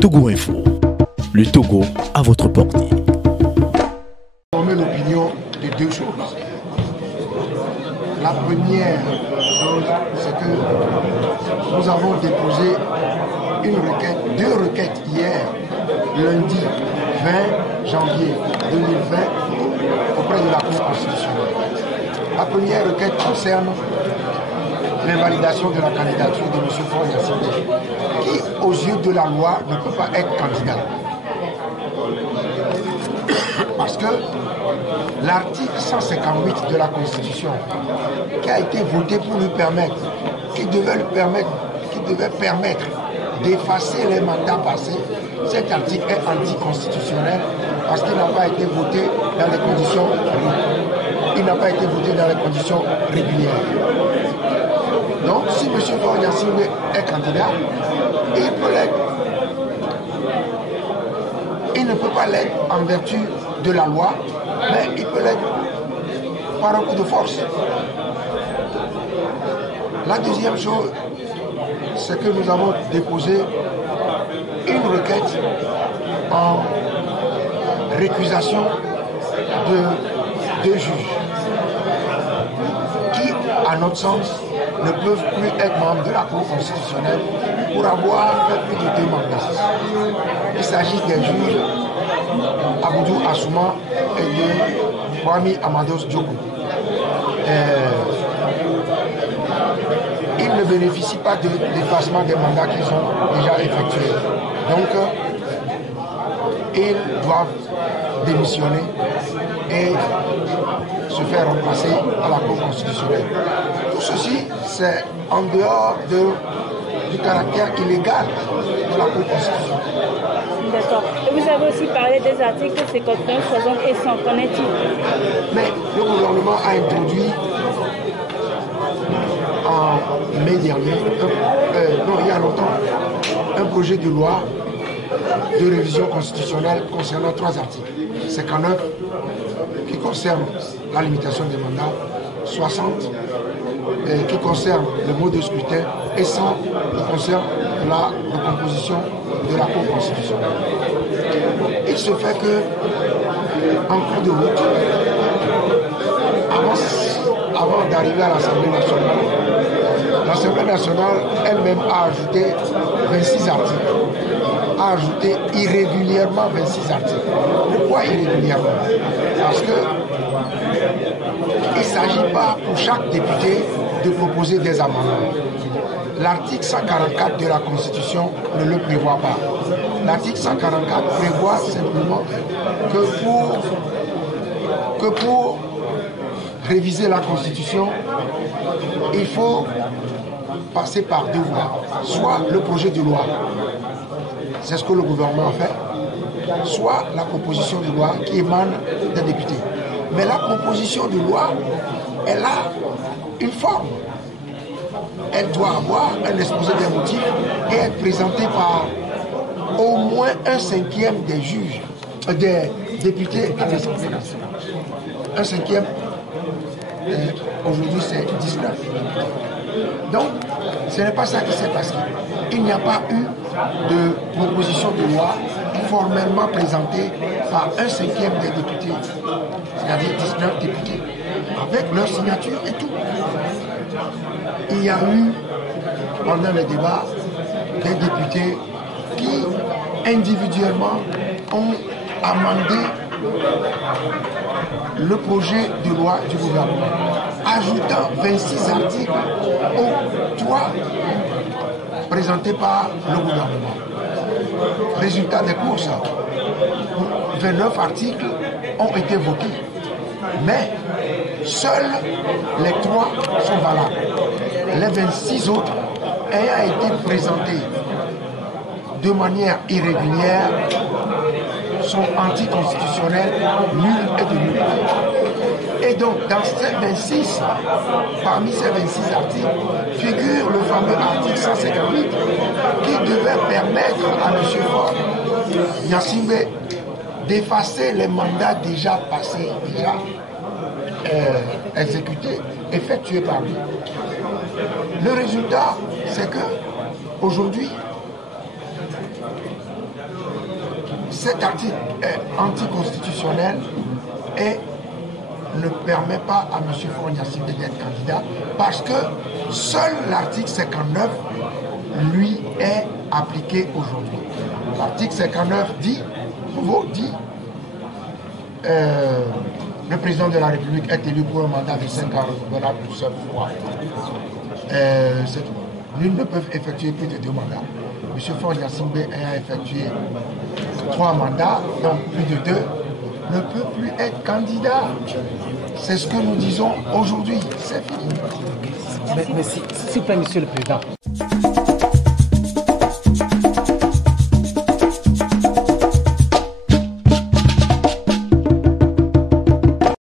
Togo Info, le Togo à votre portée. Former l'opinion de deux choses. La première chose, c'est que nous avons déposé deux requêtes hier, lundi 20 janvier 2020, auprès de la Cour constitutionnelle. La première requête concerne l'invalidation de la candidature de M. Faure Gnassingbé, qui, aux yeux de la loi, ne peut pas être candidat. Parce que l'article 158 de la Constitution, qui a été voté pour lui permettre, qui devait permettre d'effacer les mandats passés, cet article est anticonstitutionnel parce qu'il n'a pas été voté dans les conditions régulières. Donc, si M. Faure Gnassingbé est candidat, il peut l'être. Il ne peut pas l'être en vertu de la loi, mais il peut l'être par un coup de force. La deuxième chose, c'est que nous avons déposé une requête en récusation de deux juges qui, à notre sens, ne peuvent plus être membres de la Cour constitutionnelle pour avoir fait plus de 2 mandats. Il s'agit des juges Aboudou Assouma et de Kwame Amados Djoko. Ils ne bénéficient pas de l'effacement des mandats qu'ils ont déjà effectués. Donc, ils doivent démissionner et se faire remplacer à la Cour constitutionnelle. Tout ceci, c'est en dehors du caractère illégal de la Cour constitutionnelle. D'accord. Et vous avez aussi parlé des articles 59, 60 et 100. Qu'en est-il? Mais le gouvernement a introduit en mai dernier, il y a longtemps, un projet de loi de révision constitutionnelle concernant 3 articles. 59 qui concerne la limitation des mandats, 60 qui concerne le mode de scrutin et 100 qui concerne la recomposition de la Cour constitutionnelle. Il se fait que, en cours de route, avant d'arriver à l'Assemblée nationale elle-même a ajouté 26 articles, a ajouté irrégulièrement 26 articles. Pourquoi irrégulièrement? Parce que il ne s'agit pas pour chaque député de proposer des amendements. L'article 144 de la Constitution ne le prévoit pas. L'article 144 prévoit simplement que pour réviser la Constitution, il faut passer par 2 voies. Soit le projet de loi, c'est ce que le gouvernement a fait, soit la proposition de loi qui émane des députés. Mais la proposition de loi, elle a une forme. Elle doit avoir un exposé des motifs et être présentée par au moins 1/5 des juges, des députés à l'Assemblée nationale. 1/5, aujourd'hui c'est 19. Donc, ce n'est pas ça qui s'est passé. Il n'y a pas eu de proposition de loi formellement présentée par 1/5 des députés, c'est-à-dire 19 députés, avec leur signature et tout. Il y a eu, pendant les débats, des députés qui, individuellement, ont amendé le projet de loi du gouvernement, ajoutant 26 articles aux 3 présentés par le gouvernement. Résultat des courses, 29 articles ont été votés, mais seuls les 3 sont valables. Les 26 autres ayant été présentés de manière irrégulière sont anticonstitutionnels, nuls et de nullité. Et donc, dans ces 26, parmi ces 26 articles, figure le fameux article 158 qui devait permettre à M. Faure Gnassingbé d'effacer les mandats déjà passés, déjà exécutés, effectués par lui. Le résultat, c'est que aujourd'hui, cet article est anticonstitutionnel et ne permet pas à M. Faure Gnassingbé d'être candidat parce que seul l'article 59 lui est appliqué aujourd'hui. L'article 59 dit, le président de la République est élu pour un mandat de 5 ans renouvelable une seule fois. Nul ne peut effectuer plus de 2 mandats. M. Faure Gnassingbé ayant effectué 3 mandats, donc plus de 2, ne peut plus être candidat. C'est ce que nous disons aujourd'hui. C'est fini. Merci, s'il vous plaît, Monsieur le Président.